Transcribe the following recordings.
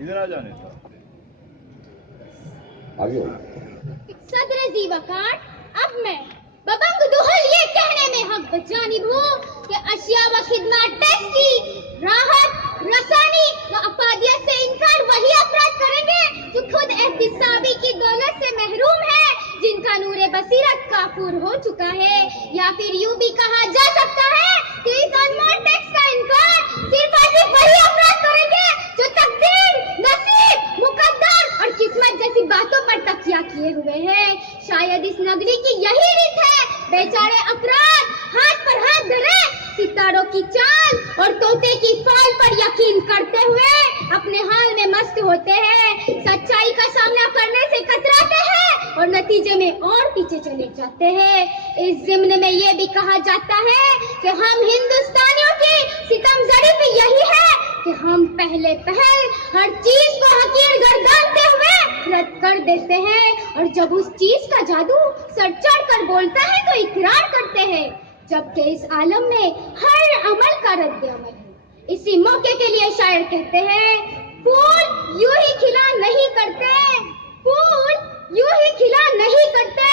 इधर आ जाने था आगे सदर जीवकार अब मैं बबंग दुहल ये कहने में हक बजानिब हूँ कि अशिया व खिदमत टैक्स की राहत, रसानी व अफादियत से इनकार वही अफराद करेंगे जो खुद एहतिसाबी की दौलत से महरूम है, जिनका नूरे बसीरत काफूर हो चुका है। या फिर यूं भी कहा जा सकता है कि इस अनमोल टैक्स का इनकार सिर्फ और सिर्फ वही अफराद करेंगे जो तकदीर, नसीब, मुकद्दर और किस्मत जैसी बातों पर तकिया किए हुए हैं। शायद इस नगरी की यही रीत है, बेचारे अफराद हाथ पर हाथ धरे सितारों की चाल और तोते की फाल पर यकीन करते हुए अपने हाल में मस्त होते हैं, सच्चाई का सामना करने से कतराते हैं और नतीजे में और पीछे चले जाते हैं। इस ज़िम्न में ये भी कहा जाता है कि हम हिंदुस्तानियों की सितमजरी भी यही है कि हम पहले पहल हर चीज को हकीर गर्दानते हुए रद्द कर देते हैं और जब उस चीज का जादू सर चढ़ कर बोलता है तो इकरार करते हैं, जबकि इस आलम में हर अमल का रद्द अमल है। इसी मौके के लिए शायर कहते हैं, फूल यूं ही खिला नहीं करते, फूल यूं ही खिला नहीं करते,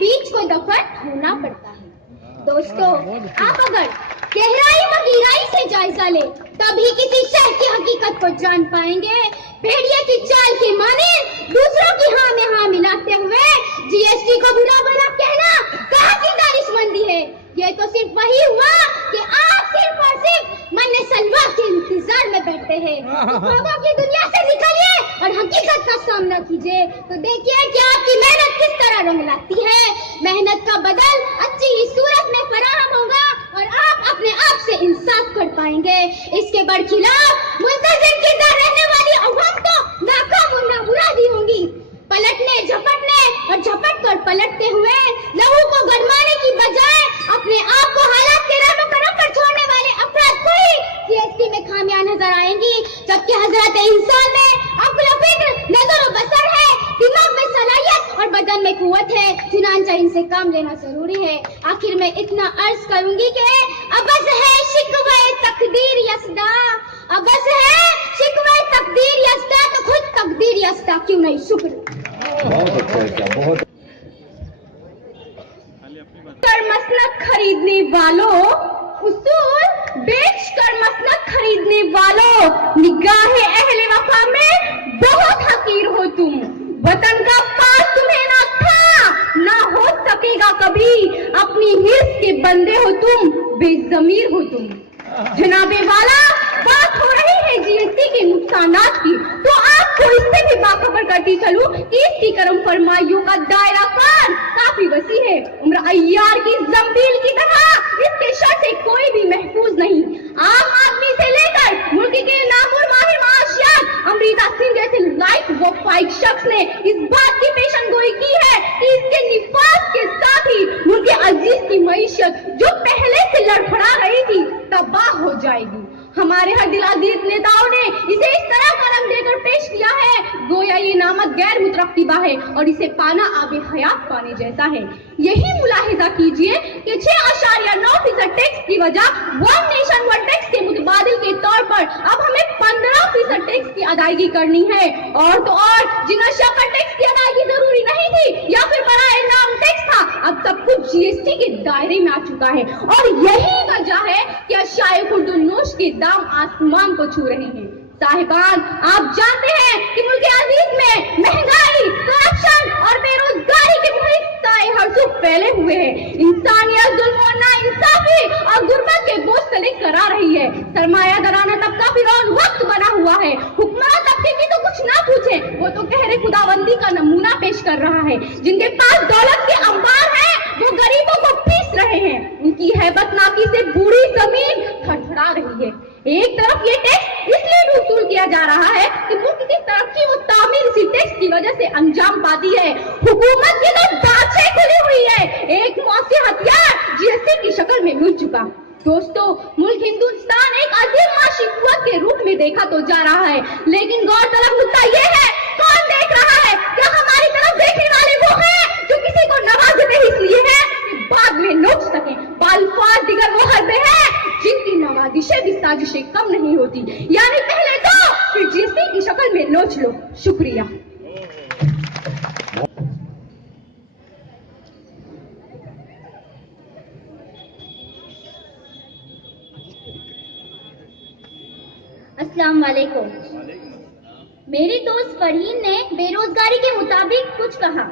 बीज को दफन होना पड़ता है। दोस्तों, आप अगर गहराई व गहराई से जायजा ले तभी किसी शहर की हकीकत को जान पाएंगे। भेड़िए की चाल के माने दूसरों की हाँ में हाँ मिलाते हुए जीएसटी को बुरा भला कहना कहाँ की दानिशमंदी है। ये तो सिर्फ वही हुआ कि आप सिर्फ और सिर्फ मन सलवा के इंतजार में बैठते हैं। ख्वाबों की दुनिया से निकलिए और हकीकत का सामना कीजिए तो देखिए कि आपकी मेहनत किस तरह रंग लाती है। मेहनत का बदल अच्छी ही सूरत में फराहम होगा और आप अपने आप से इंसाफ कर पाएंगे। इसके बरखिलाफ मुंतजिर किरदार रहने वाली अवाम तो नाकाम और नामुरादी होंगी। पलटने, झपटने और झपट कर पलटते हुए लहू को गरमाने की बजाय अपने आप को हालात के रहमो करम पर छोड़ने वाले अफराद को ही जीएसटी में खामियां नजर आएंगी, जबकि हजरत इंसान में अक्ल व फिक्र, नजर व बसर है, दिमाग में सलाहियत और बदन में कुव्वत है, चुनांचे इनसे काम लेना जरूरी है। आखिर में इतना अर्ज करूंगी कि अबस है शिकवे तकदीर यसदा, अबस है शिकवे तकदीर यसदा तो खुद तकदीर यसदा क्यों नहीं। शुक्र। बहुत अच्छा है क्या, बहुत कर मसनद खरीदने वालों, उसूल बेच कर मसनद खरीदने वालों, निगाहे अहले वफा में बहुत हकीर हो तुम। वतन का पास तुम्हें ना था, ना हो सकेगा कभी, अपनी हिर्स के बंदे हो तुम, बेज़मीर हो तुम। जनाबे वाला, बात हो रही है जीएसटी के नुकसानात की, तो आपको इससे भी बाखबर करती चलूं कि इसकी करम फरमाइयों का दायरा कार काफी वसी है। उम्र अय्यार की जंबील की तरह इसके शर से कोई भी महफूज नहीं। आम आदमी से लेकर मुल्क के नामुर माहिर माशियात अमृता सिंह जैसे लाइक व फाइक शख्स ने इस बात की पेशन गोई की है कि इसके निफास के साथ ही मुल्क अजीज की मईशत जो पहले से लड़खड़ा रही थी तबाह हो जाएगी। हमारे हर दिलाजीज नेताओं ने इसे इस तरह का रंग देकर पेश किया है गोया ये नामक गैर मुतरक्किबा है और इसे पाना आबे हयात पाने जैसा है। यही मुलाहिजा कीजिए कि 6.9% टैक्स की वजह वन नेशन वन टैक्स के मुतबादिल के तौर पर अब हमें 15% टैक्स की अदायगी करनी है। और तो और जिन अशिया पर टैक्स की अदायगी जरूरी नहीं थी या फिर बराए नाम टैक्स था, अब सब कुछ जीएसटी के दायरे में आ चुका है और यही वजह है कि अशियाए खुर्दुन्नोश के दाम आसमान को छू रहे हैं। साहिबान, आप जानते हैं कि मुल्क अजीज में महंगाई, करप्शन और बेरोजगारी के मुख्तलिफ हर सूख फैले हुए हैं। इंसानियत जुल्म और नाइंसाफी और गुर्बत के बोझ तले करा रही है। सरमायादाराना तबका फिरौन वक्त बना हुआ है। हुक्मरान तबके की तो कुछ ना पूछे, वो तो कहरे खुदाबंदी का नमूना पेश कर रहा है। जिनके पास दौलत के अंबार है वो गरीबों को पीस रहे हैं। उनकी हैबतनाकी से बूढ़ी जमीन थरथरा रही है। एक तरफ ये टैक्स इसलिए भी वसूल किया जा रहा है कि मुल्क की तरक्की व तामीर इसी टैक्स की वजह से अंजाम पाती है। हुकूमत की तो दांतें खुली हुई है। एक मौसम हथियार जीएसटी की शक्ल में मिल चुका। दोस्तों, मुल्क हिंदुस्तान एक अजीम माशी कुव्वत के रूप में देखा तो जा रहा है, लेकिन गौरतलब मुद्दा ये है, कौन देख रहा है? क्या हमारी तरफ देखने वाले वो हैं जो किसी को नवाजते इसलिए है कि बाद में नोच सके? बालफाज दिगर वो हरबे हैं जिनकी नवाजिशें भी साजिशें कम नहीं होती। यानी पहले तो फिर जीएसटी की शक्ल में नोच लो। शुक्रिया। अस्सलाम वालेकुम। मेरी दोस्त फरहीन ने बेरोजगारी के मुताबिक कुछ कहा,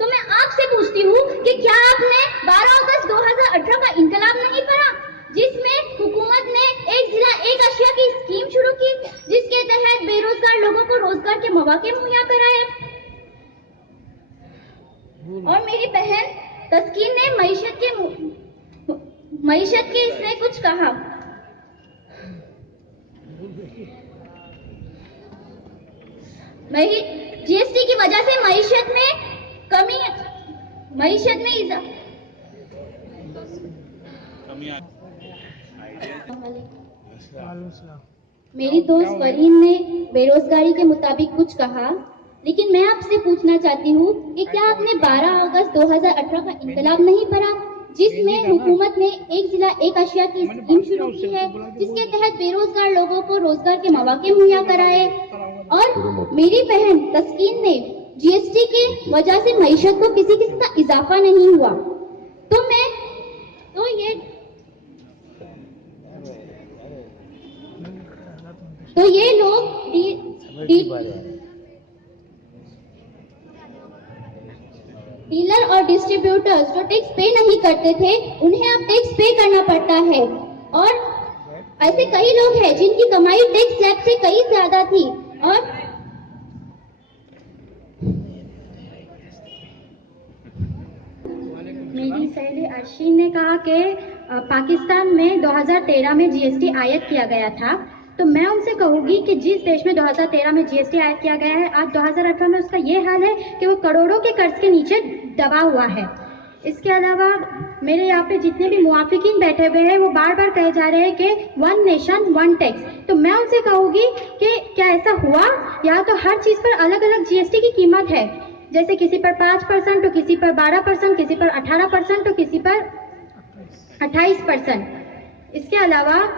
तो मैं आपसे पूछती हूँ कि क्या आपने 12 अगस्त 2018 का इंकलाब नहीं पढ़ा, जिसमें हुकूमत ने एक जिला एक अशिया की स्कीम शुरू की, जिसके तहत बेरोजगार लोगों को रोजगार के मौके मुहैया कराए। और मेरी बहन तस्कीन ने मईशत के इसमें कुछ कहा। जीएसटी की वजह से मईशत में मेरी दोस्त फरहीन ने बेरोजगारी के मुताबिक कुछ कहा, लेकिन मैं आपसे पूछना चाहती हूँ कि क्या आपने 12 अगस्त 2018 का इंकलाब नहीं पढ़ा, जिसमें हुकूमत ने एक जिला एक अशिया की स्कीम शुरू की है, जिसके तहत बेरोजगार लोगों को रोजगार के मौके मुहैया कराए। और मेरी बहन तस्कीन ने जीएसटी की वजह से मईशत को किसी किस्म का इजाफा नहीं हुआ, तो ये लोग डीलर और डिस्ट्रीब्यूटर्स जो टैक्स पे नहीं करते थे, उन्हें अब टैक्स पे करना पड़ता है। और ऐसे कई लोग हैं जिनकी कमाई टैक्स स्लैब से कई ज्यादा थी। और मेरी सहेली अर्शीन ने कहा कि पाकिस्तान में 2013 में जीएसटी आयत किया गया था, तो मैं उनसे कहूंगी कि जिस देश में 2013 में जीएसटी आयत किया गया है, आज 2018 में उसका ये हाल है कि वो करोड़ों के कर्ज के नीचे दबा हुआ है। इसके अलावा मेरे यहाँ पे जितने भी मुआफिकीन बैठे हुए हैं, वो बार बार कहे जा रहे हैं कि 1 नेशन 1 टैक्स, तो मैं उनसे कहूंगी कि क्या ऐसा हुआ? या तो हर चीज पर अलग अलग जीएसटी की कीमत है, जैसे किसी पर 5%, तो किसी पर 12%, किसी पर 18%, तो किसी पर 28%। इसके अलावा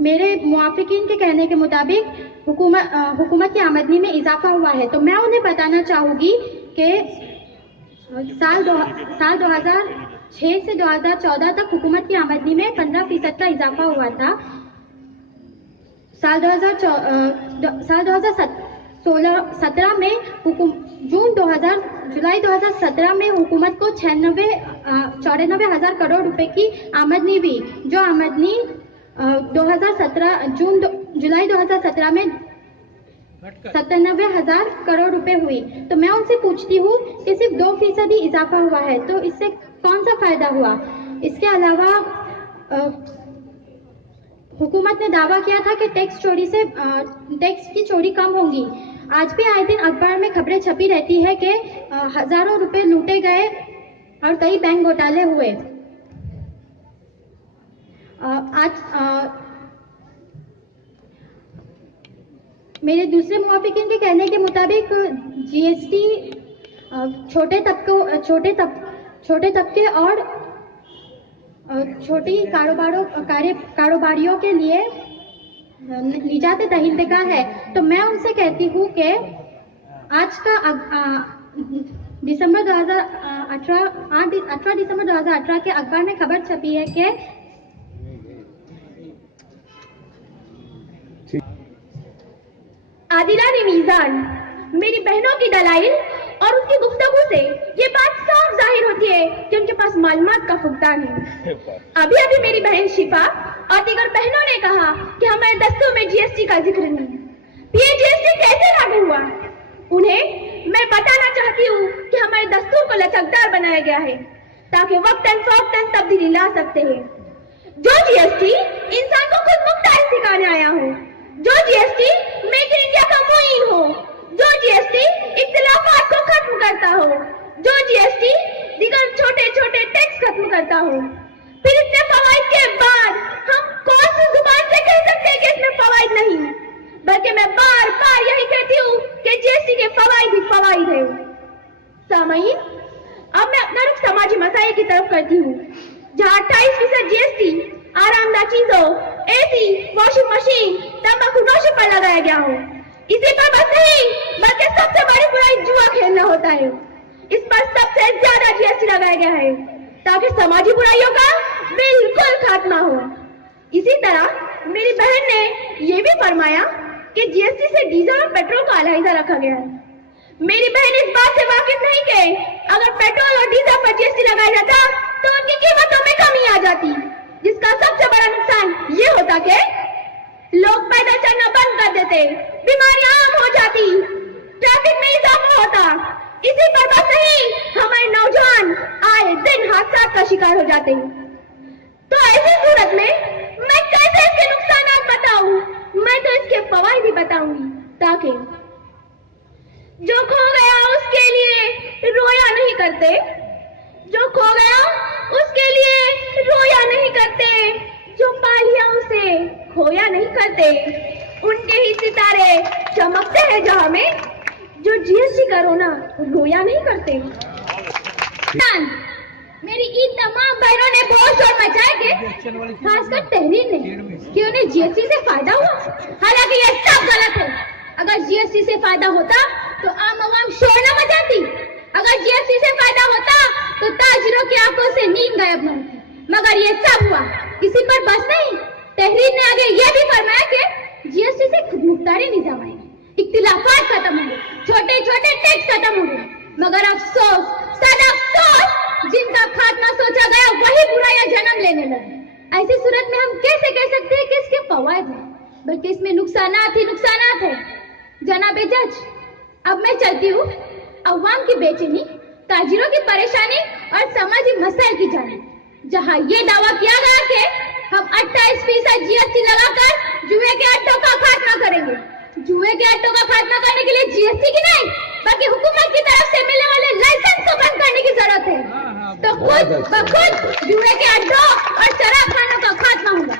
मेरे मुआफिकीन के कहने के मुताबिक हुकूमत की आमदनी में इजाफा हुआ है, तो मैं उन्हें बताना चाहूँगी कि साल 2006 से 2014 तक हुकूमत की आमदनी में 15% का इजाफा हुआ था। साल 2017 में जुलाई 2017 में हुकूमत को 94 हजार करोड़ रुपए की आमदनी हुई, जो आमदनी जुलाई 2017 में 97 हजार करोड़ रुपए हुई। तो मैं उनसे पूछती हूँ कि सिर्फ 2% इजाफा हुआ है, तो इससे कौन सा फायदा हुआ? इसके अलावा हुकूमत ने दावा किया था कि टैक्स की चोरी कम होगी। आज भी आए दिन अखबार में खबरें छपी रहती है कि हजारों रुपए लूटे गए और कई बैंक घोटाले हुए। मेरे दूसरे मुआफिकीन के कहने के मुताबिक जीएसटी छोटे तबके और छोटी कारोबारियों के लिए निजात दहिंदे का है। तो मैं उनसे कहती हूँ कि आज का 18 दिसंबर 2018 के अखबार में खबर छपी है कि आदिला रिमीजान, मेरी बहनों की दलाइल और उनकी गुफ्तगू से ये बात साफ जाहिर होती है कि उनके पास मालूमात का फुकदान है। अभी मेरी बहन शिफा और दीगर बहनों ने कहा कि हमारे दस्तूर में जीएसटी का जिक्र नहीं। ये जीएसटी कैसे लागू हुआ? उन्हें मैं बताना चाहती हूँ कि हमारे दस्तूर को लचकदार बनाया गया है ताकि वक्तन फौक्तन तब्दीली ला सकते हैं। जो जीएसटी इंसान को खुद मुख्तार सिखाने आया हो, जो जीएसटी मेक इन इंडिया का मुइन हो, जो जीएसटी इख्तिलाफात को खत्म करता हो, जो जीएसटी दिगर छोटे छोटे टैक्स खत्म करता हो। फिर इतने फवाइद के बाद हम कौन सी जुबान से कह सकते हैं कि इसमें फवाइद नहीं? बल्कि मैं बार बार यही कहती हूँ कि जीएसटी के फवाइद ही फवाइद है। सामईन, अब मैं अपना रुख समाजी मसाइल की तरफ करती हूँ, जहाँ 28% जीएसटी आरामदा चीजों, एसी, वॉशिंग मशीन तंबाकू नोशी पर लगाया गया हो। इसी पर बस नहीं बल्कि सबसे बड़ी बुराई जुआ खेलना होता है। इस पर सबसे ज्यादा जीएसटी लगाया गया है ताकि समाजी बुराइयों का बिल्कुल खात्मा हो। इसी तरह मेरी बहन ने ये भी फरमाया कि जीएसटी से डीजल और पेट्रोल को अलहदा रखा गया है। मेरी बहन इस बात से वाकिफ नहीं कि अगर पेट्रोल और डीजल पर जीएसटी लगाया जाता तो उनकी कीमतों में कमी आ जाती, जिसका सबसे बड़ा नुकसान ये होता कि लोग पैदल चलना बंद कर देते, बीमारियां आम हो जाती, ट्रैफिक में इजाफा होता। इसी पर बस नहीं हमारे नौजवान आए दिन हादसा का शिकार हो जाते हैं। तो ऐसी सूरत में मैं कैसे इसके नुकसान बताऊं? मैं तो इसके फवाइद भी बताऊंगी ताकि जो खो गया उसके लिए रोया नहीं करते, जो खो गया उसके लिए रोया नहीं करते, जो पा लिया उसे खोया नहीं करते। उनके ही सितारे चमकते हैं जहां में जो जीएसटी का रोना रोया नहीं करते। मेरी इन तमाम बहनों ने बहुत शोर मचाया कि खासकर तहरीर ने कि उन्हें जीएसटी से फायदा हुआ। हालांकि यह सब गलत है। अगर जीएसटी से फायदा होता तो आम आवाम शोर न मचाती। अगर जीएसटी से फायदा होता तो ताजिरों की आंखों से नींद गायब न होती। मगर ये सब हुआ। इसी पर बस नहीं, तहरीर ने आगे यह भी फरमाया कि जीएसटी से खुदमुख्तारी निजाम आएगा, इख्तिलाफात खत्म होंगे, छोटे छोटे टैक्स खत्म होंगे। मगर अफसोस, सदा अफसोस, जिनका खात्मा सोचा गया वही बुराइयां जन्म लेने लगी। ऐसी सूरत में हम कैसे कह सकते हैं कि इसके फवायद हैं, बल्कि इसमें नुकसानात ही नुकसानात है। जनाबे जज, अब मैं चलती हूँ अवाम की बेचैनी, ताजिरों की परेशानी और सामाजिक मसाइल की जानिब, जहाँ ये दावा किया गया कि हम 28% जीएसटी लगाकर जुए के अड्डों का खात्मा करेंगे। जुए के अड्डों का खात्मा करने के लिए जीएसटी की नहीं बल्कि हुकूमत की तरफ से मिलने वाले लाइसेंस को बंद करने की जरूरत है। तो खुद बखुद जुए के अड्डों और शराब खानों का खात्मा होगा।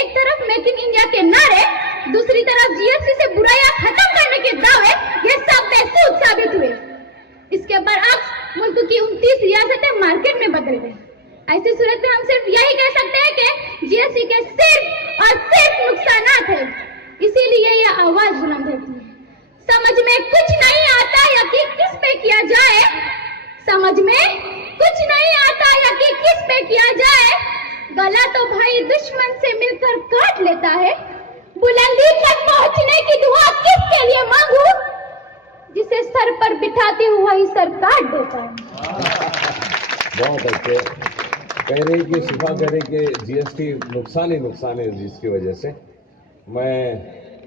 एक तरफ मेक इन इंडिया के नारे, दूसरी तरफ जीएसटी से बुराइयां खत्म करने के दावे, ये सब बेसूद साबित हुए। इसके बरअक्स मुल्क की 29 रियासतें मार्केट में बदल गई। ऐसी सूरत में हम सिर्फ यही कह सकते हैं कि जीएसटी के सिर्फ और सिर्फ नुकसानात है। इसीलिए यह आवाज बुलंद होती है। समझ में कुछ नहीं आता यकीन किस पे किया जाए, समझ में कुछ नहीं आता यकीन किस पे किया जाए। गला तो भाई दुश्मन से मिलकर काट लेता है, बुलंदी तक पहुंचने की दुआ किसके लिए मांगू, जिसे सर पर बिठाते हुआ ही सर काट देता है। बहुत अच्छे कह रही कि शिफा कह रही कि जीएसटी नुकसान ही नुकसान है, जिसकी वजह से मैं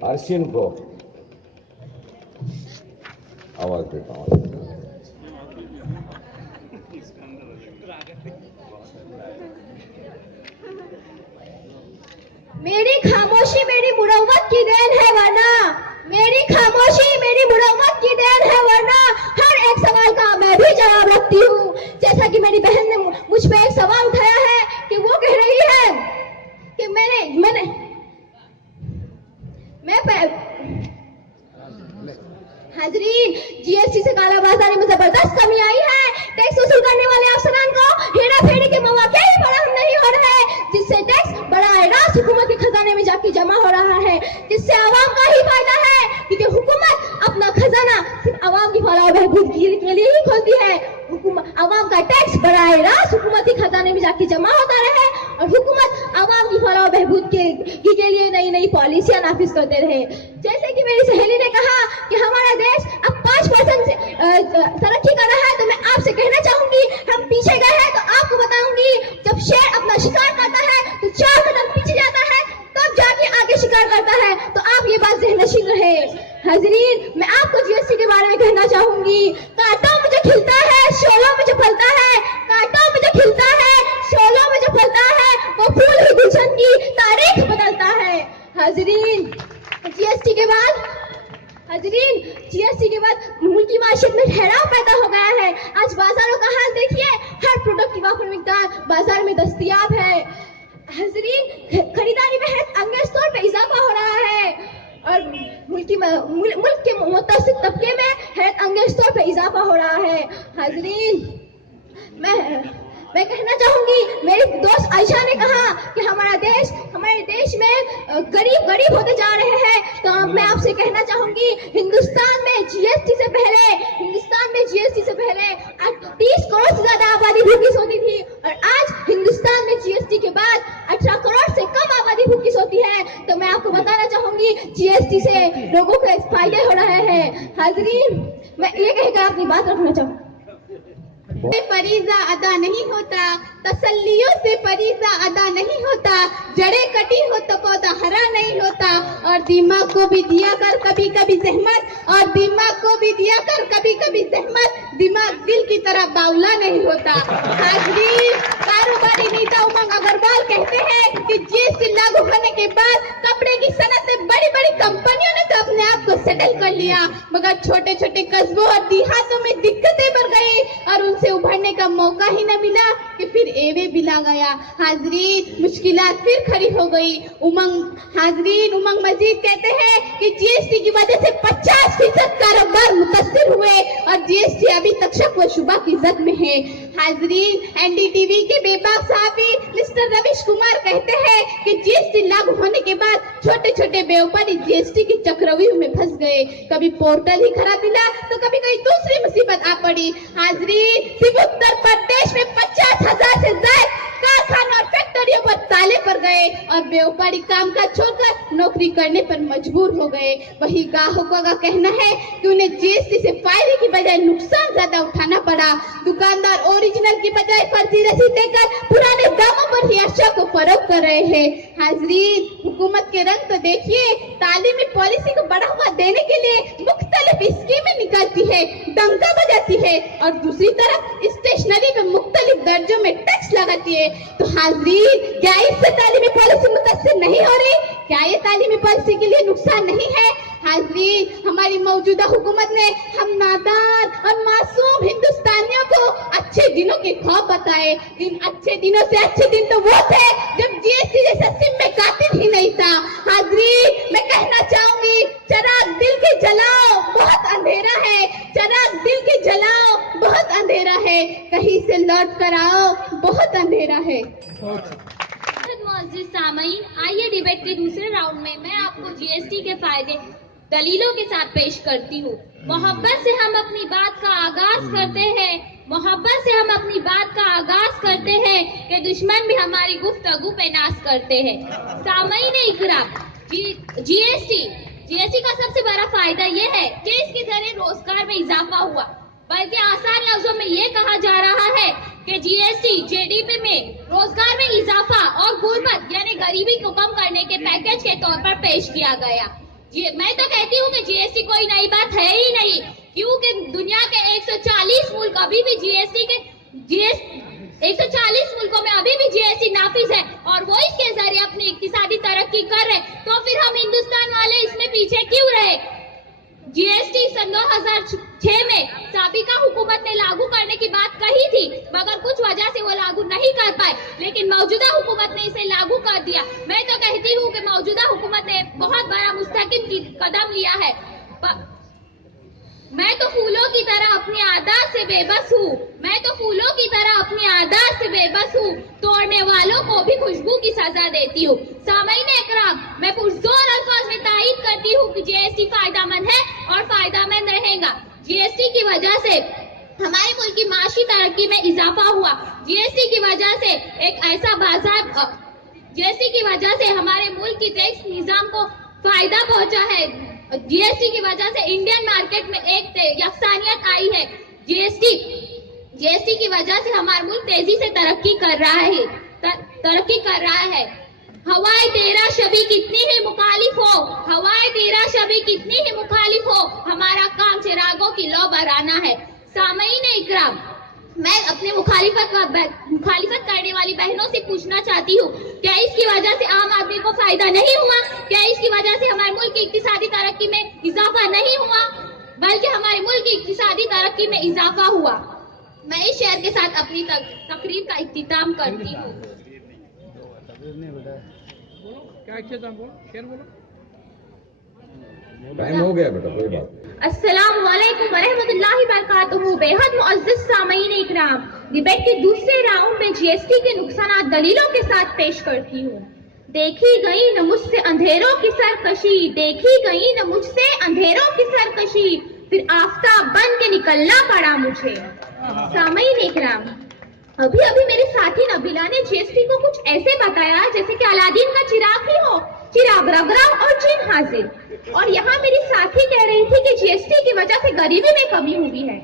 आर्शियन को आवाज देता हूँ। मेरी खामोशी मेरी मुरव्वत की देन है, वरना मेरी खामोशी मेरी मुरव्वत की देन है, वरना हर एक सवाल का मैं भी जवाब रखती हूँ। जैसा कि मेरी बहन ने मुझ पे एक सवाल उठाया है कि वो कह रही है कि हाजरीन, जीएसटी से कालाबाजारी में जबरदस्त कमी आई है। टैक्स वसूल करने वाले अफसरान को हेरा फेरी के मौके ही फराहम नहीं हो रहे हैं, जिससे टैक्स बड़ा रास्त हुकूमत के खजाने में जाके जमा हो रहा है, जिससे आवाम का ही फायदा है, क्योंकि हुकूमत अपना खजाना सिर्फ आवाम की फलाह बहबूद के लिए ही खोलती है। आवाम का टैक्स बराह रास्त हुकूमती खजाने में जाके जमा होता रहे और हुकूमत आवाम की फलाह बहबूद के लिए नई नई पॉलिसियां नाफिज करते रहे। जैसे कि मेरी सहेली ने कहा कि हमारा देश अब 5% से तरक्की कर रहा है, तो मैं आपसे कहना चाहूंगी हम पीछे गए हैं। तो आपको बताऊंगी, जब शेर अपना शिकार करता है तो 4 कदम पीछे जाता है, तब जाके आगे शिकार करता है। तो आप ये बात ज़हनशीन रहे। हाजरीन, मैं आपको जीएसटी के बारे में कहना चाहूंगी, कांटों में जो खिलता है शोलों में जो फलता है, कांटों में जो खिलता है शोलों में जो फलता है, वो फूल ही गुलशन की तारीख बदलता है। हाजरीन, जीएसटी के बाद मुल्क की माशियत में ठहराव पैदा हो गया है। आज बाजारों का हाल देखिए, हर प्रोडक्ट की वाफिर मिकदार बाजार में दस्तयाब है। हाजरीन, खरीदारी में अंगे स्टोर पे इजाफा हो रहा है और मुल्क के मुतवस्सित तबके में हैरत अंगेज तौर पे इजाफा हो रहा है। हाजरीन, मैं कहना चाहूंगी, मेरी दोस्त आयशा ने कहा कि हमारे देश में गरीब होते जा रहे हैं। तो मैं आपसे कहना चाहूंगी, हिंदुस्तान में जीएसटी से पहले 30 करोड़ से ज्यादा आबादी भूखी सोती थी, और आज हिंदुस्तान में जीएसटी के बाद 18 करोड़ से कम आबादी भूखी सोती है। तो मैं आपको बताना चाहूंगी, जीएसटी से लोगों को फायदे हो रहे हैं। हाजरीन, मैं ये कहकर अपनी बात रखना चाहूँ, फरीजा अदा नहीं होता, तसल्लियों से फरीजा अदा नहीं होता, जड़ें कटी हो तो पौधा हरा नहीं होता, और दिमाग को भी दिया कर कभी कभी जहमत, और दिमाग को भी दिया कर कभी कभी जहमत, दिमाग दिल की तरह बाउला नहीं होता। हाजरीन, कारोबारी नेता उमंग अग्रवाल कहते हैं कि जीएसटी लागू होने के बाद कपड़े की सनत में बड़ी बड़ी कंपनियों ने तो अपने आप को सेटल कर लिया, मगर छोटे छोटे कस्बों और देहातों में दिक्कतें बढ़ गई और उनसे उभरने का मौका ही न मिला कि फिर एवे बिला गया। हाजरीन, मुश्किलात फिर खड़ी हो गई। उमंग मजीद कहते हैं कि जीएसटी की वजह से 50% कारोबार मुतासिर हुए और जीएसटी अभी तक शक व शुबा की जद में है। हाजरीन, एनडीटीवी के बेबाक साहबी मिस्टर रवीश कुमार कहते हैं कि जीएसटी लागू होने के बाद छोटे छोटे व्यापारी जीएसटी की चक्रव्यूह में फंस गए। कभी पोर्टल ही खराब मिला तो कभी कोई दूसरी मुसीबत आ पड़ी। हाजरीन, सिर्फ उत्तर प्रदेश में 50,000 से ज्यादा कारखाना और फैक्ट्रियों पर ताले पड़ गए और व्यापारी कामकाज छोड़कर नौकरी करने पर मजबूर हो गए। वही ग्राहकों का कहना है कि उन्हें जीएसटी से फायदे की बजाय नुकसान ज्यादा उठाना पड़ा। दुकानदार ओरिजिनल की बजाय फर्जी रसीद देकर पुराने दामों पर ही अशिया को फरोख्त कर रहे हैं। हाजरीन, हुकूमत के रंग तो देखिए, तालीमी पॉलिसी को बढ़ावा देने के लिए मुख्तलिफ स्कीमें निकालती है, डंका बजाती है, और दूसरी तरफ स्टेशनरी में मुख्तलिफ दर्जों में टैक्स लगाती है। तो हाजरीन, क्या इससे तालीमी पॉलिसी मुतासिर नहीं हो रही? क्या ये तालीमी पॉलिसी के लिए नुकसान नहीं है? हाजरीन, हमारी मौजूदा हुकूमत ने हम नादान और मासूम हिंदुस्तानियों को अच्छे दिनों के ख्वाब बताए। इन अच्छे दिनों से अच्छे दिन तो वो थे जब जीएसटी जैसा सिम में कातिल ही नहीं था। हाजरीन, मैं कहना चाहूंगी, चराग दिल के जलाओ, बहुत अंधेरा है। चराग दिल के जलाओ, बहुत अंधेरा है। कहीं से लौट कर आओ, बहुत अंधेरा है। मुअज़्ज़िज़ सामईन, आइए डिबेट के दूसरे राउंड में मैं आपको जीएसटी के फायदे दलीलों के साथ पेश करती हूँ। मोहब्बत से हम अपनी बात का आगाज करते हैं कि दुश्मन भी हमारी गुफ्तगू पे नाज करते हैं। सामईन इकराम, जीएसटी का सबसे बड़ा फायदा ये है कि इसके जरिए रोजगार में इजाफा हुआ, बल्कि आसान लफ्जों में ये कहा जा रहा है कि जीएसटी जेडीपी में रोजगार में इजाफा और गुर्बत यानी गरीबी को कम करने के पैकेज के तौर पर पेश किया गया। मैं तो कहती हूँ कि जीएसटी कोई नई बात है ही नहीं, क्योंकि दुनिया के 140 मुल्क अभी भी 140 मुल्कों में अभी भी जीएसटी नाफिज है और वो इसके जरिए अपनी इक्तिसादी तरक्की कर रहे, तो फिर हम हिंदुस्तान वाले इसमें पीछे क्यों रहे? जीएसटी सन 2006 में साबिका हुकूमत ने लागू करने की बात कही थी, मगर कुछ वजह से वो लागू नहीं कर पाए, लेकिन मौजूदा हुकूमत ने इसे लागू कर दिया। मैं तो कहती हूँ कि मौजूदा हुकूमत ने बहुत बड़ा मुस्तकिम कदम लिया है। मैं तो फूलों की तरह अपनी आदत से बेबस हूँ, तोड़ने वालों को भी खुशबू की सजा देती हूँ। सामईन इकराम, मैं पुरजोर अल्फाज में तायीद करती हूँ कि जीएसटी फायदेमंद है और फायदेमंद रहेगा। जीएसटी की वजह से हमारे मुल्क की माशी तरक्की में इजाफा हुआ। जीएसटी की वजह से हमारे मुल्क की टैक्स निजाम को फायदा पहुंचा है। जीएसटी की वजह से इंडियन मार्केट में एक यकसानियत आई है। जीएसटी की वजह से हमारा मुल्क तेजी से तरक्की कर रहा है। हवाए तेरा शबी कितनी ही मुखालिफ हो, हमारा काम चिरागों की लौ बराना है। सामईन इकराम, मैं अपने मुखालिफत करने वाली बहनों से पूछना चाहती हूँ, क्या इसकी वजह से आम आदमी को फायदा नहीं हुआ? क्या इसकी वजह से हमारे मुल्क की इक्तिसादी तरक्की में इजाफा नहीं हुआ, बल्कि हमारे मुल्क की इक्तिसादी तरक्की में इजाफा हुआ? मैं इस शेर के साथ अपनी तकरीर का इख्तिताम करती हूँ। टाइम हो गया बेटा, कोई बात नहीं। अस्सलाम वालेकुम वरहमतुल्लाहि वबरकातुहू। बेहद मुअज़्ज़िज़ सामईन इकराम, डिबेट के दूसरे राउंड में जीएसटी के नुकसानात दलीलों के साथ पेश करती हूँ। देखी गई न मुझसे अंधेरों की सरकशी, देखी गई न मुझसे अंधेरों की सरकशी, फिर आफताब बन के निकलना पड़ा मुझे। सामईन इकराम, अभी अभी मेरे साथी नबीला ने जीएसटी को कुछ ऐसे बताया जैसे कि अलादीन का चिराग ही हो, चिराग रगड़ा और जिन हाजिर। और यहाँ मेरी साथी कह रही थी कि जीएसटी की वजह से गरीबी में कमी हुई है,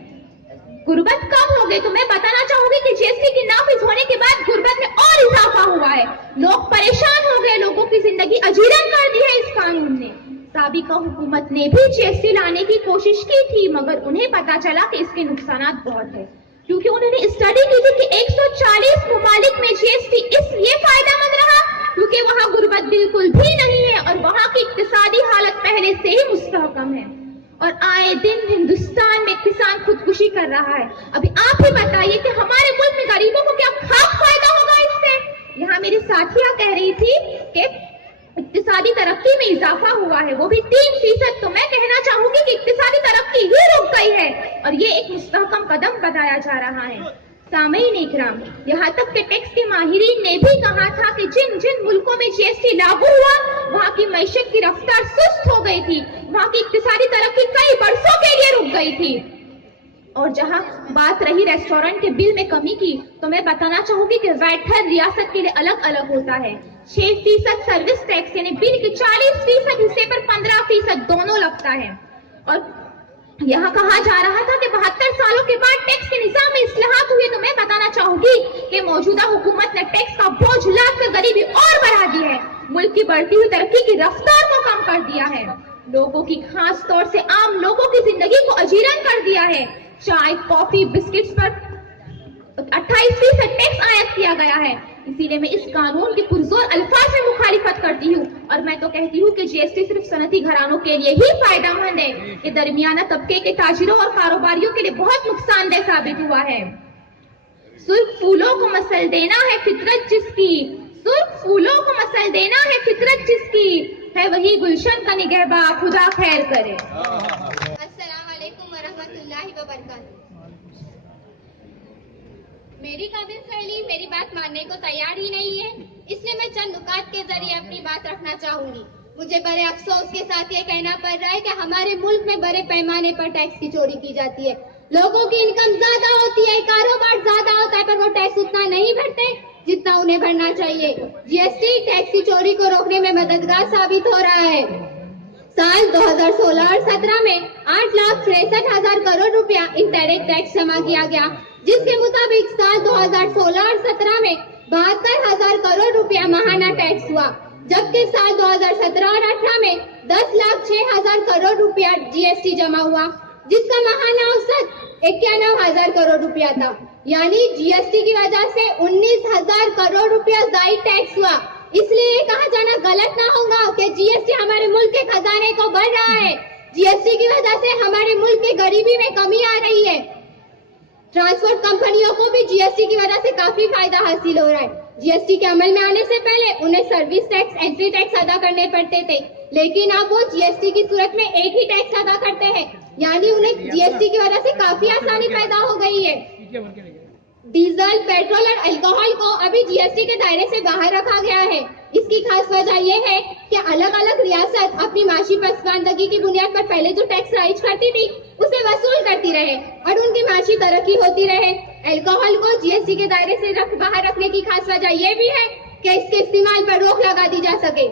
गुर्बत कम हो गई। तो मैं बताना चाहूंगी कि जीएसटी की नाफिज होने के बाद गुर्बत में और इजाफा हुआ है, लोग परेशान हो गए, लोगों की जिंदगी अजीरन कर दी है इस कानून ने। साबिका हुकूमत ने भी जीएसटी लाने की कोशिश की थी, मगर उन्हें पता चला कि इसके नुकसानात बहुत है, क्योंकि उन्होंने स्टडी की थी कि 140 ममालिक में जीएसटी इसलिए फायदेमंद रहा क्योंकि वहाँ गुर्बत बिल्कुल भी नहीं है और वहाँ की इक्तिसादी हालत पहले से ही मुस्तहकम है। और आए दिन हिंदुस्तान में किसान खुदकुशी कर रहा है। अभी आप ही बताइए कि हमारे मुल्क में गरीबों को क्या खास फायदा होगा इससे। यहाँ मेरी साथियां कह रही थी कि इक्तिसादी तरक्की में इजाफा हुआ है, वो भी 3%। तो मैं कहना चाहूंगी कि इक्तिसादी तरक्की ही रुक गई है और ये एक मुस्तहकम कदम बताया जा रहा है। सामईन इकराम, यहाँ तक कि टैक्स के माहिरीन ने भी कहा था कि जिन जिन मुल्कों में जीएसटी लागू हुआ वहाँ की मईशत की रफ्तार सुस्त हो गई थी, वहाँ की इक्तिसादी तरक्की कई बरसों के लिए रुक गई थी। और जहाँ बात रही रेस्टोरेंट के बिल में कमी की, तो मैं बताना चाहूंगी कि वैट हर रियासत के लिए अलग अलग होता है। 6% सर्विस टैक्स यानी बिल के 40% हिस्से पर 15% दोनों लगता है। और यहाँ कहा जा रहा था कि 72 सालों के बाद टैक्स के निजाम में इस्लाहात हुई, तो मैं बताना चाहूंगी कि मौजूदा हुकूमत ने टैक्स का बोझ लादकर गरीबी और बढ़ा दी है, मुल्क की बढ़ती हुई तरक्की की रफ्तार को कम कर दिया है, लोगों की खास तौर से आम लोगों की जिंदगी को अजीरन कर दिया है। चाय, कॉफी, बिस्किट्स पर 28% टैक्स आयत किया गया है। इसीलिए मैं इस कानून की पुरजोर अल्फाज में मुखालिफत करती हूँ और मैं तो कहती हूँ कि जीएसटी सिर्फ सनती घरानों के लिए ही फायदेमंद है, ये दरमियाना तबके के ताजिरों और कारोबारियों के लिए बहुत नुकसानदेह साबित हुआ है। सुर्ख फूलों को मसल देना है फितरत जिसकी, सुर्ख फूलों को मसल देना है फितरत जिसकी, है वही गुलशन का निगहबा, खुदा खैर करे। अस्सलाम वालेकुम वरहमतुल्लाहि वबरकातुहू। मेरी काबिल सहेली मेरी बात मानने को तैयार ही नहीं है, इसलिए मैं चंद नुकात के जरिए अपनी बात रखना चाहूंगी। मुझे बड़े अफसोस के साथ ये कहना पड़ रहा है कि हमारे मुल्क में बड़े पैमाने पर टैक्स की चोरी की जाती है। लोगों की इनकम ज्यादा होती है, कारोबार ज्यादा होता है, पर वो टैक्स उतना नहीं भरते जितना उन्हें भरना चाहिए। जीएसटी टैक्स की चोरी को रोकने में मददगार साबित हो रहा है। साल 2016 और 17 में 8,63,000 करोड़ रुपया इनडायरेक्ट टैक्स जमा किया गया, जिसके मुताबिक साल 2016 और 17 में 72,000 करोड़ रुपया महाना टैक्स हुआ, जबकि साल 2017 और 18 में 10,06,000 करोड़ रुपया जीएसटी जमा हुआ, जिसका महाना औसत 91,000 करोड़ रुपया था। यानी जीएसटी की वजह से 19,000 करोड़ रुपया जायद टैक्स हुआ। इसलिए ये कहा जाना गलत ना होगा कि जीएसटी हमारे मुल्क के खजाने को बढ़ रहा है। जीएसटी की वजह से हमारे मुल्क में गरीबी में कमी आ रही है। ट्रांसपोर्ट कंपनियों को भी जीएसटी की वजह से काफी फायदा हासिल हो रहा है। जीएसटी के अमल में आने से पहले उन्हें सर्विस टैक्स, एंट्री टैक्स अदा करने पड़ते थे, लेकिन अब वो जीएसटी की सूरत में एक ही टैक्स अदा करते हैं, यानी उन्हें जीएसटी की वजह से काफी आसानी पैदा हो गई है। डीजल, पेट्रोल और अल्कोहल को अभी जीएसटी के दायरे से बाहर रखा गया है। इसकी खास वजह यह है कि अलग अलग रियासत अपनी माशी पसमानदगी की बुनियाद पर पहले जो टैक्स राइज करती थी उसे वसूल करती रहे और उनकी माशी तरक्की होती रहे। अल्कोहल को जीएसटी के दायरे से बाहर रखने की खास वजह यह भी है कि इसके इस्तेमाल पर रोक लगा दी जा सके।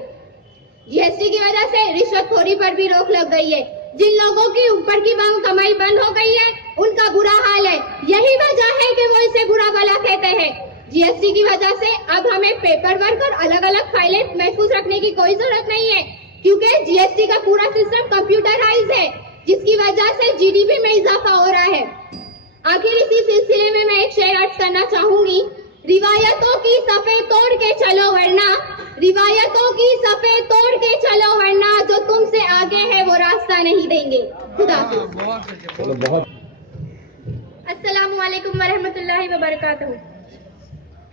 जीएसटी की वजह से रिश्वतखोरी पर भी रोक लग गई है। जिन लोगों की ऊपर की कमाई बंद हो गई है उनका बुरा हाल है। यही वजह है कि वो इसे बुरा भला कहते हैं। जीएसटी की वजह से अब हमें पेपर वर्क और अलग अलग फाइलें महफूज रखने की कोई जरूरत नहीं है, क्योंकि जीएसटी का पूरा सिस्टम कंप्यूटराइज है, जिसकी वजह से जीडीपी में इजाफा हो रहा है। आखिर इसी सिलसिले में मैं एक शेर अर्ज करना चाहूंगी। रिवायतों की सफे तोड़ के चलो वरना, रिवायतों की सफे तोड़ के चलो वरना जो तुमसे आगे है वो रास्ता नहीं देंगे। खुदा हाफिज़। अस्सलामुअलैकुम वरहमतुल्लाहि वबरकातुहू।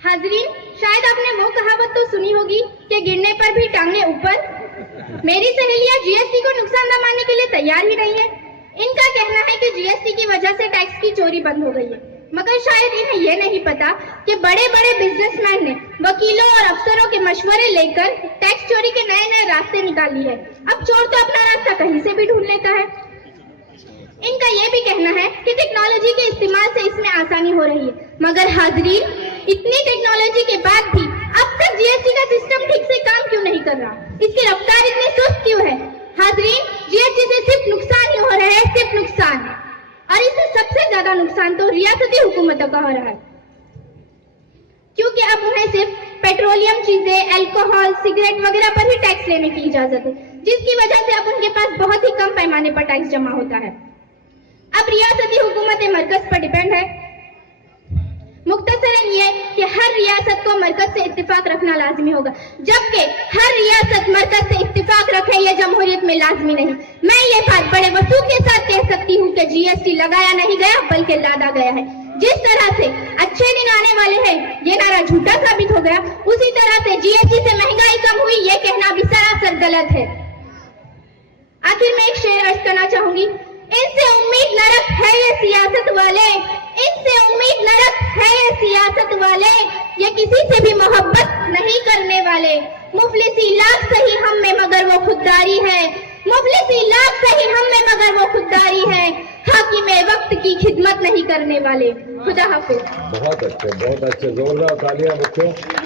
हाजरीन, शायद आपने वो कहावत तो सुनी होगी कि गिरने पर भी टांगे ऊपर। मेरी सहेलियां जीएसटी को नुकसान न मानने के लिए तैयार ही नहीं है। इनका कहना है कि जीएसटी की वजह से टैक्स की चोरी बंद हो गई है, मगर शायद इन्हें ये नहीं पता कि बड़े बड़े बिजनेसमैन ने वकीलों और अफसरों के मशवरे लेकर टैक्स चोरी के नए नए रास्ते निकाल लिए हैं। अब चोर तो अपना रास्ता कहीं से भी ढूंढ लेता है। इनका ये भी कहना है कि टेक्नोलॉजी के इस्तेमाल से इसमें आसानी हो रही है, मगर हाजरीन, इतनी टेक्नोलॉजी के बाद भी अब तक जीएसटी का सिस्टम ठीक से काम क्यों नहीं कर रहा? इसकी रफ्तार इतनी सुस्त क्यों है? हाजरीन, जीएसटी से सिर्फ नुकसान ही हो रहा है, सिर्फ नुकसान। और इससे सबसे ज्यादा नुकसान तो रियासती हुकूमतों का हो रहा है, क्योंकि अब उन्हें सिर्फ पेट्रोलियम चीजें, अल्कोहल, सिगरेट वगैरह पर ही टैक्स लेने की इजाजत है, जिसकी वजह से अब उनके पास बहुत ही कम पैमाने पर टैक्स जमा होता है। अब रियासती हुकूमतें मरकज पर डिपेंड है। मुख्तसरन ये कि हर रियासत को मरकज से इत्तेफाक रखना लाजमी होगा, जबकि हर रियासत मरकज से इत्तेफाक रखे ये जमहूरियत में लाजमी नहीं। मैं ये बात बड़े वसूख के साथ कह सकती हूँ कि जीएसटी लगाया नहीं गया बल्कि लादा गया है। जिस तरह से अच्छे दिन आने वाले हैं ये नारा झूठा साबित हो गया, उसी तरह से जीएसटी से महंगाई कम हुई ये कहना भी सरासर गलत है। आखिर में एक शेर अर्ज करना चाहूंगी, इनसे उम्मीद न रख है ये सियासत वाले, इनसे उम्मीद न रख है ये सियासत वाले, ये किसी से भी मोहब्बत नहीं करने वाले। मुफलिसी लाख सही हम में मगर वो खुददारी है, मुफलिसी लाख सही हम में मगर वो खुददारी है, हाकिम वक्त की खिदमत नहीं करने वाले। खुदा हाफिज। बहुत अच्छे, जोरदार तालियां बच्चों।